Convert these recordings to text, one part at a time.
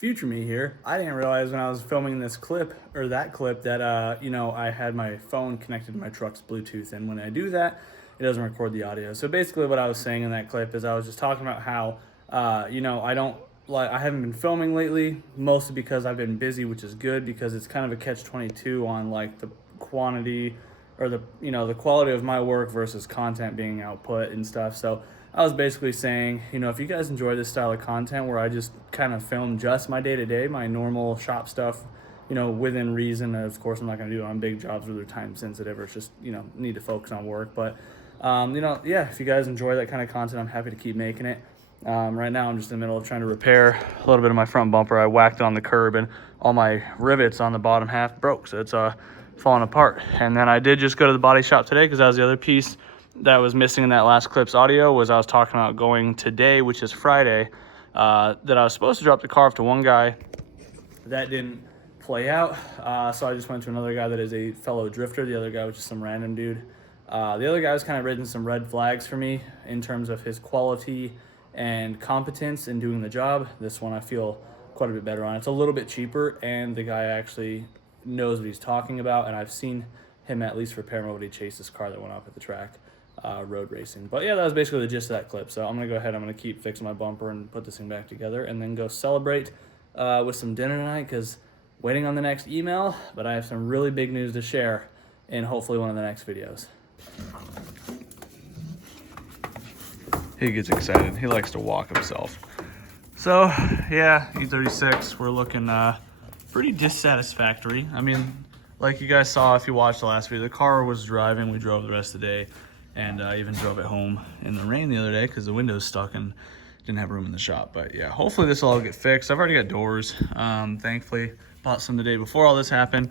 future me here, I didn't realize when I was filming this clip, or that clip, that, I had my phone connected to my truck's Bluetooth. And when I do that, it doesn't record the audio. So basically what I was saying in that clip is I was just talking about how, I haven't been filming lately, mostly because I've been busy, which is good because it's kind of a catch-22 on like the quantity or the quality of my work versus content being output and stuff. So I was basically saying, if you guys enjoy this style of content where I just kind of film just my day-to-day, my normal shop stuff, within reason. Of course, I'm not going to do it on big jobs where they're time sensitive or it's just, need to focus on work. But, if you guys enjoy that kind of content, I'm happy to keep making it. Right now I'm just in the middle of trying to repair a little bit of my front bumper. I whacked on the curb and all my rivets on the bottom half broke, so it's falling apart. And then I did just go to the body shop today because that was the other piece that was missing in that last clip's audio. Was I was talking about going today, which is Friday, that I was supposed to drop the car off to one guy. That didn't play out, so I just went to another guy that is a fellow drifter. The other guy was just some random dude. The other guy was kind of raising some red flags for me in terms of his quality and competence in doing the job. This one I feel quite a bit better on. It's a little bit cheaper, and the guy actually knows what he's talking about, and I've seen him at least repair nobody chase this car that went off at the track, road racing. But yeah, that was basically the gist of that clip. So I'm gonna go ahead, I'm gonna keep fixing my bumper and put this thing back together, and then go celebrate with some dinner tonight, because waiting on the next email, but I have some really big news to share in hopefully one of the next videos. He gets excited. He likes to walk himself. So yeah, E36, we're looking pretty dissatisfactory. I mean, like you guys saw if you watched the last video, the car was driving. We drove the rest of the day, and I even drove it home in the rain the other day because the window's stuck and didn't have room in the shop. But yeah, hopefully this will all get fixed. I've already got doors. Thankfully, bought some the day before all this happened.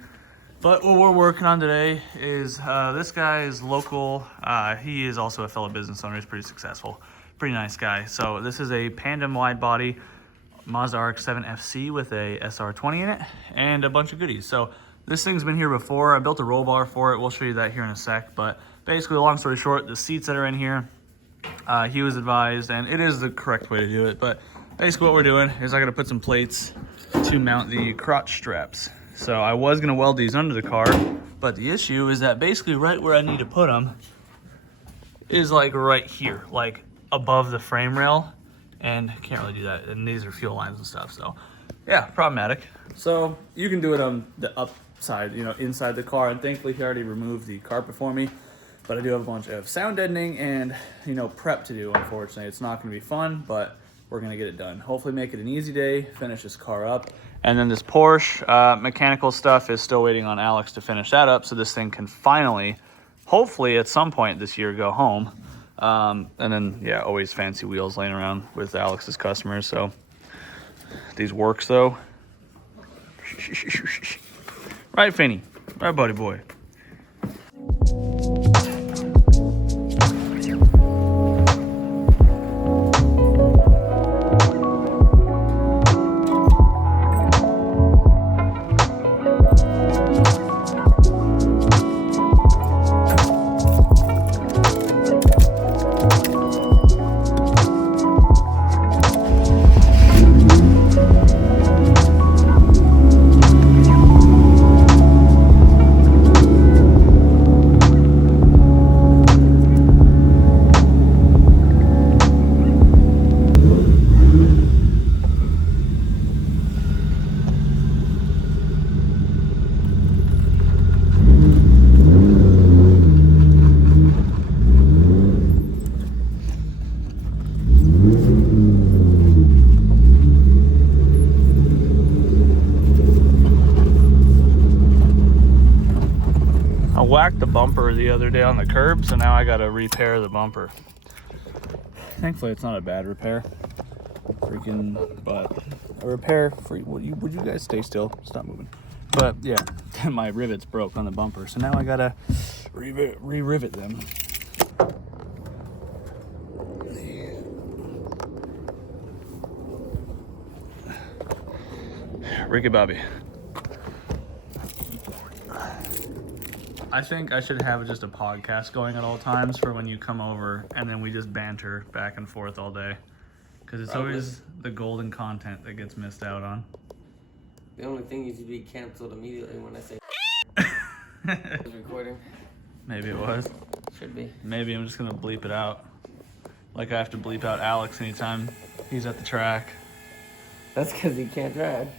But what we're working on today is this guy is local. He is also a fellow business owner. He's pretty successful. Pretty nice guy. So this is a Pandem wide body Mazda RX7 FC with a SR20 in it and a bunch of goodies. So this thing's been here before. I built a roll bar for it. We'll show you that here in a sec. But basically, long story short, the seats that are in here, he was advised, and it is the correct way to do it. But basically what we're doing is I gotta put some plates to mount the crotch straps. So I was gonna weld these under the car, but the issue is that basically right where I need to put them is like right here, like above the frame rail, and can't really do that. And these are fuel lines and stuff, so yeah, problematic. So you can do it on the upside, inside the car, and thankfully he already removed the carpet for me. But I do have a bunch of sound deadening and prep to do. Unfortunately, it's not going to be fun, but we're going to get it done. Hopefully make it an easy day, finish this car up. And then this Porsche mechanical stuff is still waiting on Alex to finish that up, so this thing can finally, hopefully at some point this year, go home. And then, yeah, always fancy wheels laying around with Alex's customers. So these works though. Right, Finny? Right, buddy boy? Whacked the bumper the other day on the curb, so now I gotta repair the bumper. Thankfully it's not a bad repair, but a repair free. Would you guys stay still? Stop moving. But yeah, my rivets broke on the bumper, so now I gotta re-rivet them. Ricky Bobby. I think I should have just a podcast going at all times for when you come over, and then we just banter back and forth all day. Because it's always the golden content that gets missed out on. The only thing is to be canceled immediately when I say I was recording. Maybe it was. Should be. Maybe I'm just gonna bleep it out. Like I have to bleep out Alex anytime he's at the track. That's because he can't drive.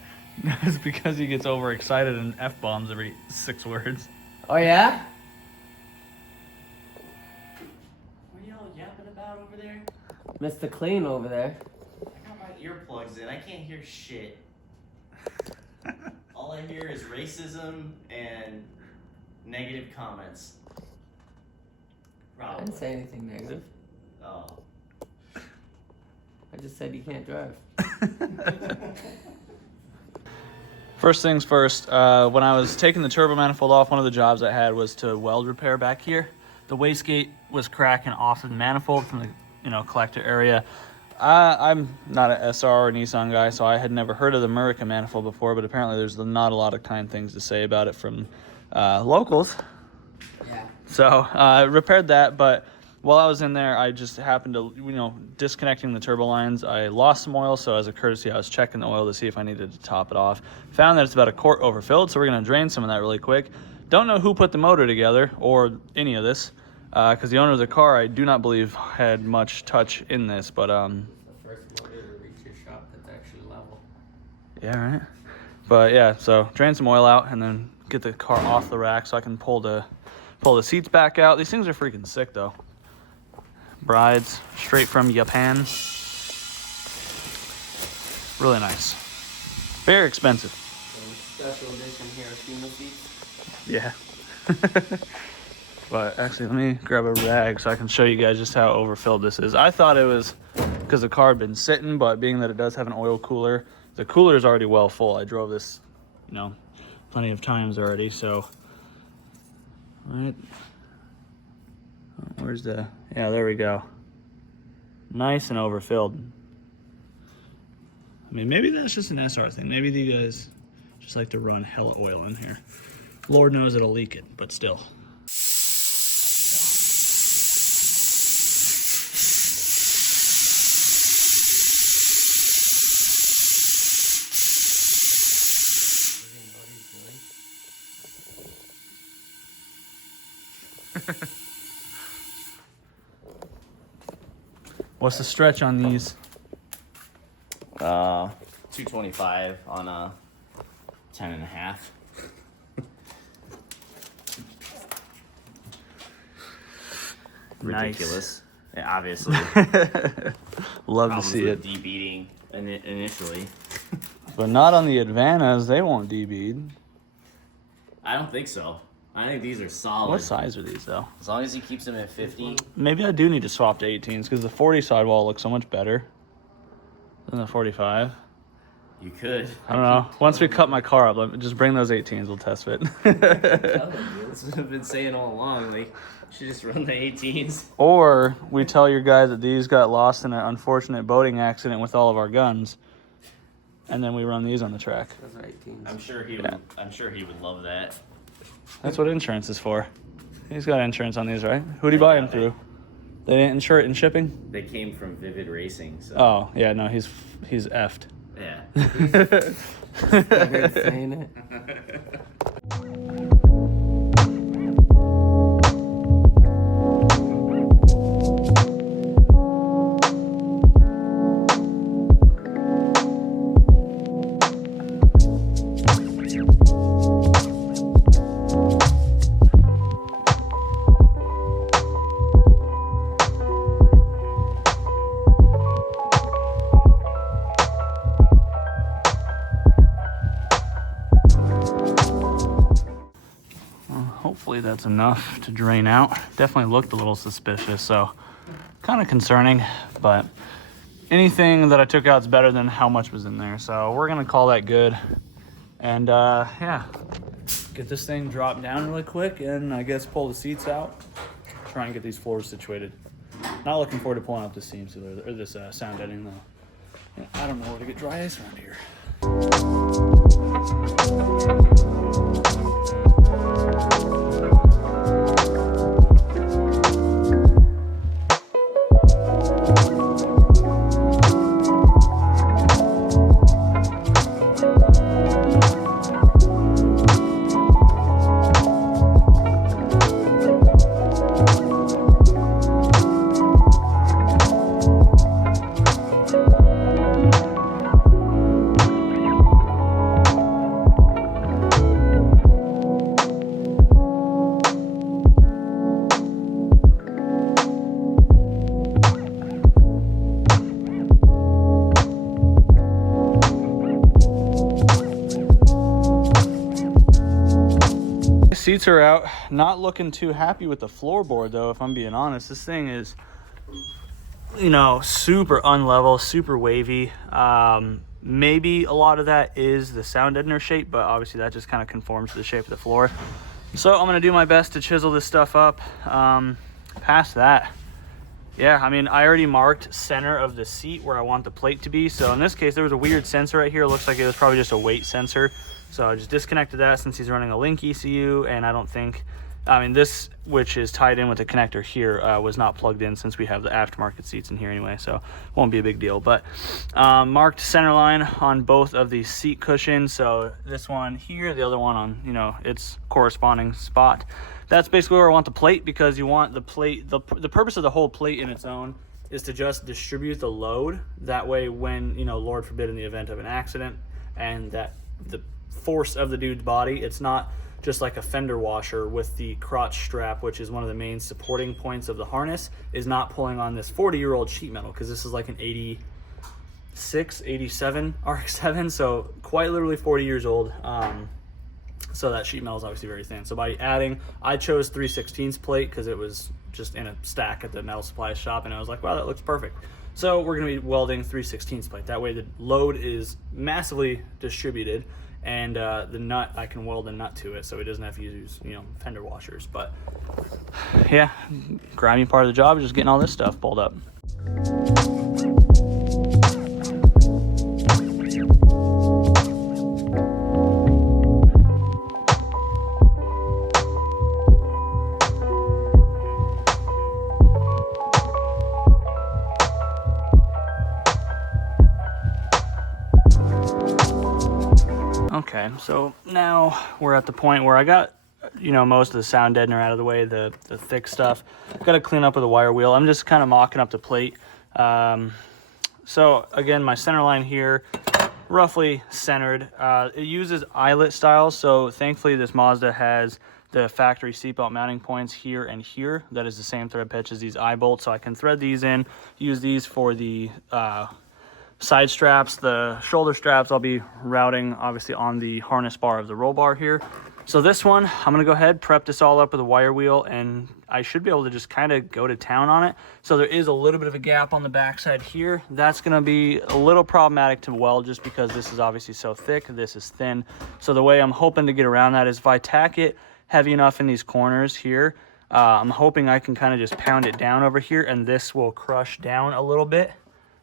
It's because he gets overexcited and F-bombs every 6 words. Oh yeah? What are y'all yapping about over there? Mr. Clean over there. I got my earplugs in. I can't hear shit. All I hear is racism and negative comments. I Probably. didn't say anything negative. Oh. I just said you can't drive. First things first, when I was taking the turbo manifold off, one of the jobs I had was to weld repair back here. The wastegate was cracking off of the manifold from the collector area. I'm not an SR or Nissan guy, so I had never heard of the Murica manifold before, but apparently there's not a lot of kind things to say about it from locals. Yeah. So I repaired that, but while I was in there, I just happened to, disconnecting the turbo lines, I lost some oil, so as a courtesy, I was checking the oil to see if I needed to top it off. Found that it's about a quart overfilled, so we're going to drain some of that really quick. Don't know who put the motor together, or any of this, because the owner of the car, I do not believe, had much touch in this, but... The first motor to reach your shop that's actually level. Yeah, right? But yeah, so drain some oil out, and then get the car off the rack so I can pull the seats back out. These things are freaking sick, though. Brides, straight from Japan. Really nice. Very expensive. Special edition Hiroshima seats. Yeah. But actually, let me grab a rag so I can show you guys just how overfilled this is. I thought it was because the car had been sitting, but being that it does have an oil cooler, the cooler is already well full. I drove this, plenty of times already, so. Right. Where's the, yeah, there we go. Nice and overfilled. I mean, maybe that's just an SR thing. Maybe you guys just like to run hella oil in here. Lord knows it'll leak it, but still. What's the stretch on these? 225 on a 10.5. Ridiculous. Yeah, obviously. Love to see it. De-beading initially. But not on the Advanas. They won't de-bead. I don't think so. I think these are solid. What size are these, though? As long as he keeps them at 50. Maybe I do need to swap to 18s because the 40 sidewall looks so much better than the 45. You could. I don't know. Once we cut my car up, just bring those 18s. We'll test fit. That's what I've been saying all along. Like, you should just run the 18s. Or we tell your guys that these got lost in an unfortunate boating accident with all of our guns, and then we run these on the track. Those are 18s. I'm sure he would. I'm sure he would love that. That's what insurance is for. He's got insurance on these, right? Who'd he buy them through? They didn't insure it in shipping? They came from Vivid Racing. So. Oh, yeah, no, he's effed. Yeah. I heard saying it. Hopefully that's enough to drain out. Definitely looked a little suspicious, so kind of concerning, but anything that I took out is better than how much was in there, so we're gonna call that good. And yeah, get this thing dropped down really quick and I guess pull the seats out, try and get these floors situated. Not looking forward to pulling out this seam sealer or this sound deadening though. I don't know where to get dry ice around here. seats are out. Not looking too happy with the floorboard though, if I'm being honest. This thing is, you know, super unlevel, super wavy. Maybe a lot of that is the sound deadener shape, but obviously that just kind of conforms to the shape of the floor. So I'm gonna do my best to chisel this stuff up. Past that, yeah, I mean, I already marked center of the seat where I want the plate to be. So in this case, there was a weird sensor right here. It looks like it was probably just a weight sensor. So I just disconnected that since he's running a link ECU, and I don't think, I mean, this, which is tied in with the connector here, was not plugged in since we have the aftermarket seats in here anyway, so won't be a big deal. But marked center line on both of these seat cushions. So this one here, the other one on, you know, its corresponding spot. That's basically where I want the plate, because you want the plate, the purpose of the whole plate in its own is to just distribute the load. That way when, you know, Lord forbid, in the event of an accident and that the force of the dude's body, it's not just like a fender washer with the crotch strap, which is one of the main supporting points of the harness, is not pulling on this 40-year-old sheet metal, because this is like an 86, 87 RX7, so quite literally 40 years old. So that sheet metal is obviously very thin. So by adding, I chose 3/16 plate because it was just in a stack at the metal supply shop, and I was like, wow, that looks perfect. So we're gonna be welding 3/16 plate. That way the load is massively distributed, and the nut, I can weld a nut to it, so it doesn't have to use, you know, fender washers. But yeah, grimy part of the job is just getting all this stuff pulled up. Okay, so now we're at the point where I got, you know, most of the sound deadener out of the way, the thick stuff. I've got to clean up with a wire wheel. I'm just kind of mocking up the plate. So again, my center line here, roughly centered. It uses eyelet style, so thankfully this Mazda has the factory seatbelt mounting points here and here. That is the same thread pitch as these eye bolts, so I can thread these in, use these for the side straps. The shoulder straps I'll be routing obviously on the harness bar of the roll bar here. So this one, I'm gonna go ahead, prep this all up with a wire wheel, and I should be able to just kind of go to town on it. So there is a little bit of a gap on the backside here. That's gonna be a little problematic to weld just because this is obviously so thick, this is thin. So the way I'm hoping to get around that is if I tack it heavy enough in these corners here, I'm hoping I can kind of just pound it down over here, and this will crush down a little bit,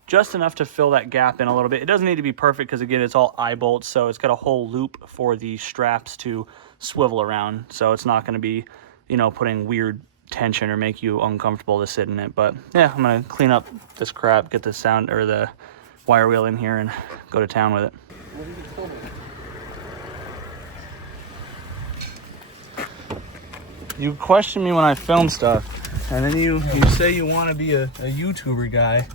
just enough to fill that gap in a little bit. It doesn't need to be perfect because again, it's all eye bolts, so it's got a whole loop for the straps to swivel around. So it's not gonna be, you know, putting weird tension or make you uncomfortable to sit in it. But yeah, I'm gonna clean up this crap, get the sound or the wire wheel in here and go to town with it. You question me when I film stuff, and then you say you want to be a YouTuber guy,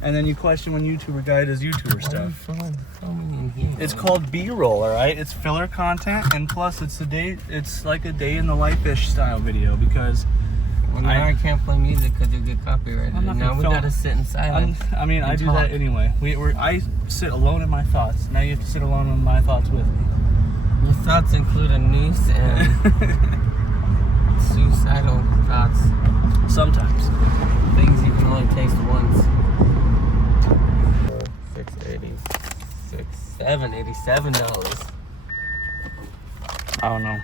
and then you question when YouTuber guy does YouTuber stuff. It's called B-roll, all right? It's filler content, and plus it's like a day in the life-ish style video, because well, now I can't play music because you get copyrighted. Now we gotta sit in silence. I mean, I do that anyway. I sit alone in my thoughts. Now you have to sit alone in my thoughts with me. Your thoughts include a noose and suicidal thoughts. Sometimes. Things you can only taste once. $787. I don't know.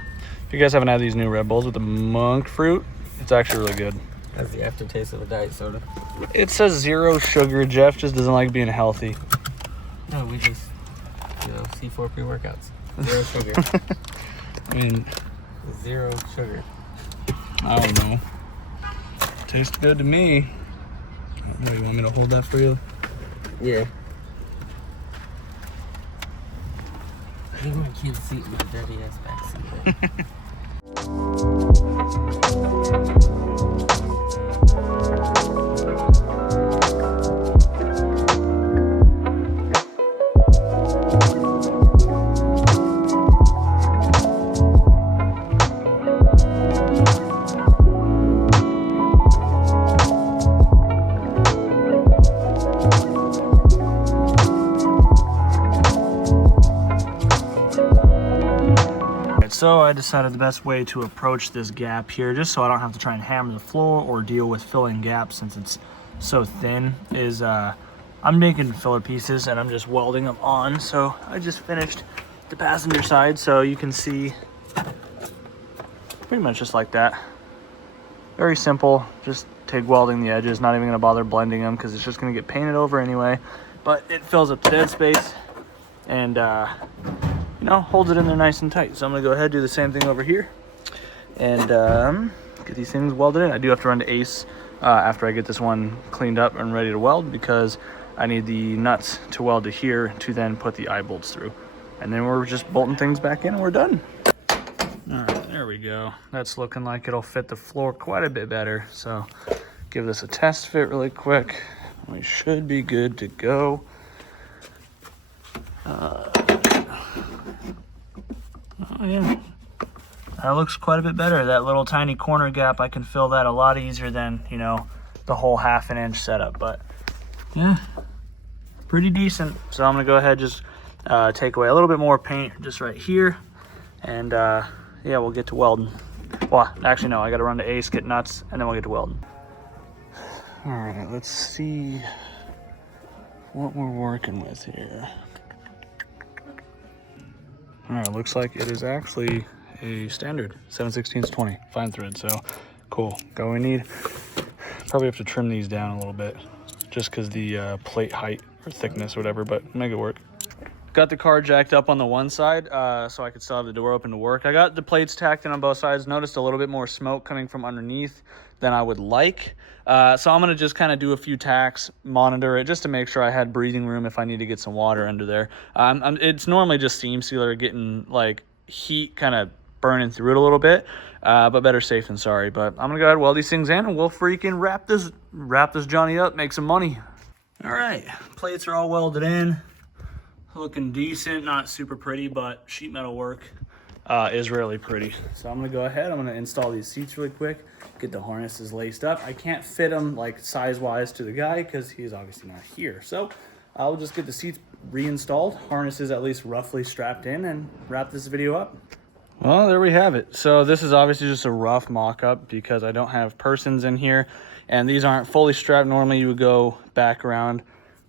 If you guys haven't had these new Red Bulls with the monk fruit, it's actually really good. That's the aftertaste of a diet soda. It says 0 sugar. Jeff just doesn't like being healthy. No, we just, you know, C4 pre-workouts. 0 sugar. I mean, 0 sugar. I don't know. Tastes good to me. Oh, you want me to hold that for you? Yeah. Leave my cute seat in my dirty ass back seat. so I decided the best way to approach this gap here, just so I don't have to try and hammer the floor or deal with filling gaps since it's so thin, is I'm making filler pieces and I'm just welding them on. So I just finished the passenger side, so you can see pretty much just like that. Very simple, just TIG welding the edges, not even gonna bother blending them because it's just gonna get painted over anyway. But it fills up the dead space and you know, holds it in there nice and tight. So I'm gonna go ahead and do the same thing over here and get these things welded in. I do have to run to Ace after I get this one cleaned up and ready to weld, because I need the nuts to weld to here to then put the eye bolts through. And then we're just bolting things back in and we're done. All right, there we go. That's looking like it'll fit the floor quite a bit better. So give this a test fit really quick. We should be good to go. Oh yeah, that looks quite a bit better. That little tiny corner gap, I can fill that a lot easier than, you know, the whole 1/2 inch setup. But yeah, pretty decent. So I'm gonna go ahead, just take away a little bit more paint just right here, and yeah, we'll get to welding. Well, actually no, I gotta run to Ace, get nuts, and then we'll get to welding. All right, let's see what we're working with here. All right, looks like it is actually a standard 7/16 fine thread, so cool. Go we need, probably have to trim these down a little bit just because the plate height or thickness or whatever, but make it work. Got the car jacked up on the one side so I could still have the door open to work. I got the plates tacked in on both sides. Noticed a little bit more smoke coming from underneath than I would like. So I'm gonna just kind of do a few tacks, monitor it just to make sure I had breathing room if I need to get some water under there. It's normally just seam sealer getting like heat kind of burning through it a little bit, but better safe than sorry. But I'm gonna go ahead and weld these things in and we'll freaking wrap this Johnny up, make some money. All right, plates are all welded in. Looking decent, not super pretty, but sheet metal work is really pretty. So I'm gonna go ahead, I'm gonna install these seats really quick, get the harnesses laced up. I can't fit them like size-wise to the guy because he's obviously not here. So I'll just get the seats reinstalled, harnesses at least roughly strapped in, and wrap this video up. Well, there we have it. So this is obviously just a rough mock-up because I don't have persons in here, and these aren't fully strapped. Normally you would go back around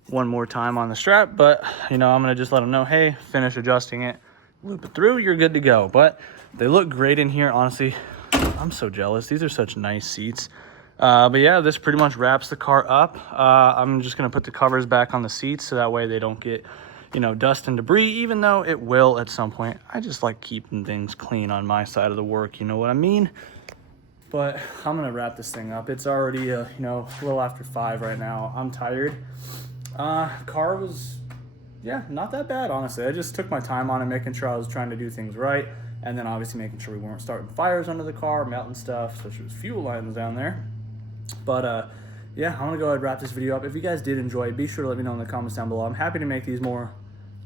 one more time on the strap, but you know, I'm gonna just let them know, hey, finish adjusting it, loop it through, you're good to go. But they look great in here, honestly. I'm so jealous. These are such nice seats. But yeah, this pretty much wraps the car up. I'm just gonna put the covers back on the seats so that way they don't get, you know, dust and debris, even though it will at some point. I just like keeping things clean on my side of the work, you know what I mean? But I'm gonna wrap this thing up. It's already you know, a little after 5 right now. I'm tired. Car was, yeah, not that bad, honestly. I just took my time on it, making sure I was trying to do things right, and then obviously making sure we weren't starting fires under the car, melting stuff, such as fuel lines down there. But yeah, I'm gonna go ahead and wrap this video up. If you guys did enjoy it, be sure to let me know in the comments down below. I'm happy to make these more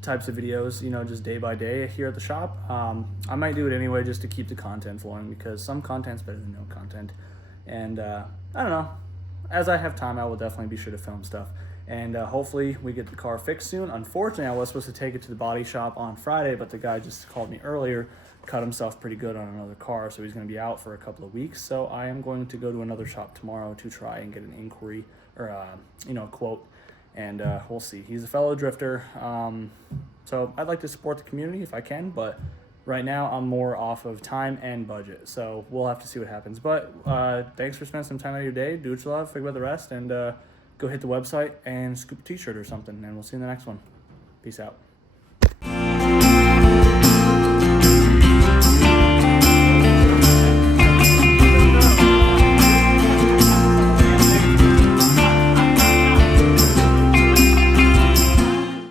types of videos, you know, just day by day here at the shop. I might do it anyway just to keep the content flowing, because some content's better than no content. And I don't know, as I have time, I will definitely be sure to film stuff. And hopefully we get the car fixed soon. Unfortunately, I was supposed to take it to the body shop on Friday, but the guy just called me earlier, cut himself pretty good on another car, so he's going to be out for a couple of weeks. So I am going to go to another shop tomorrow to try and get an inquiry or you know, a quote, and we'll see. He's a fellow drifter, so I'd like to support the community if I can, but right now I'm more off of time and budget, so we'll have to see what happens. But thanks for spending some time out of your day. Do what you love, think about the rest, and go hit the website and scoop a t-shirt or something, and we'll see you in the next one. Peace out.